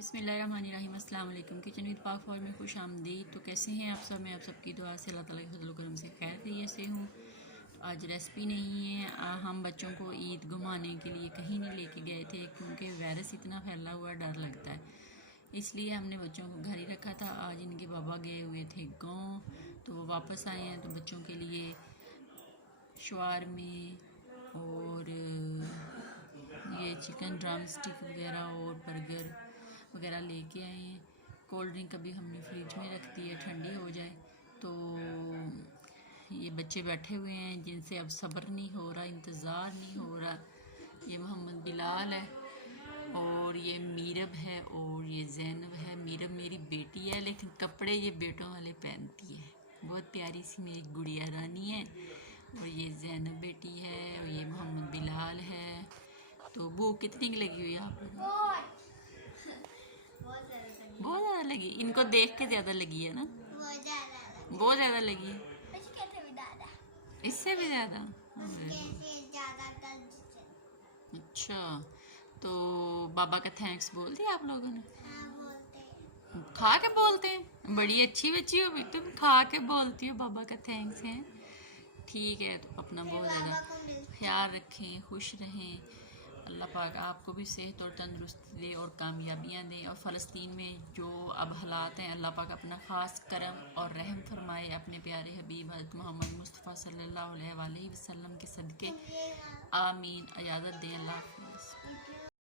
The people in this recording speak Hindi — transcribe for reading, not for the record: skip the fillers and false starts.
बिस्मिल्लाहिर्रहमानिर्रहीम। अस्सलाम वालेकुम। किचन विद पाक फॉर में खुश आमदीद। तो कैसे हैं आप सब? मैं आप सबकी दुआ से अल्लाह ताला के फज़ल व करम से खैर खैरियत से हूँ। तो आज रेसिपी नहीं है। हम बच्चों को ईद घुमाने के लिए कहीं नहीं लेके गए थे क्योंकि वायरस इतना फैला हुआ डर लगता है, इसलिए हमने बच्चों को घर ही रखा था। आज इनके बाबा गए हुए थे गाँव, तो वो वापस आए हैं। तो बच्चों के लिए शवारमे और ये चिकन ड्रम स्टिक वगैरह और बर्गर वगैरह लेके आए हैं। कोल्ड ड्रिंक अभी हमने फ्रिज में रख दी है ठंडी हो जाए। तो ये बच्चे बैठे हुए हैं जिनसे अब सब्र नहीं हो रहा, इंतज़ार नहीं हो रहा। ये मोहम्मद बिलाल है और ये मीरब है और ये ज़ैनब है। मीरब मेरी बेटी है लेकिन कपड़े ये बेटों वाले पहनती है। बहुत प्यारी सी मेरी गुड़िया रानी है। और ये ज़ैनब बेटी है और ये मोहम्मद बिलाल है। तो भूख कितनी की लगी हुई है आप लोगों को? बहुत ज़्यादा लगी। इनको देख के ज़्यादा लगी है ना? बहुत ज़्यादा लगी है। इससे भी ज़्यादा? अच्छा, तो बाबा का थैंक्स बोल दिया आप लोगों ने? खा के बोलते हैं? बड़ी अच्छी बच्ची हो, तुम खा के बोलती हो बाबा का थैंक्स है। ठीक है, तो अपना बहुत ज़्यादा ख्याल रखें, खुश रहें। अल्लाह पाक आपको भी सेहत और तंदुरुस्ती दे और कामयाबियाँ दें। और फ़लस्तीन में जो अब हालात हैं, अल्लाह पाक अपना ख़ास करम और रहम फरमाए अपने प्यारे हबीब हज़रत मोहम्मद मुस्तफ़ा सल्लल्लाहु अलैहि वसल्लम के सदक़े। आमीन। इजाज़त दें। अल्लाह।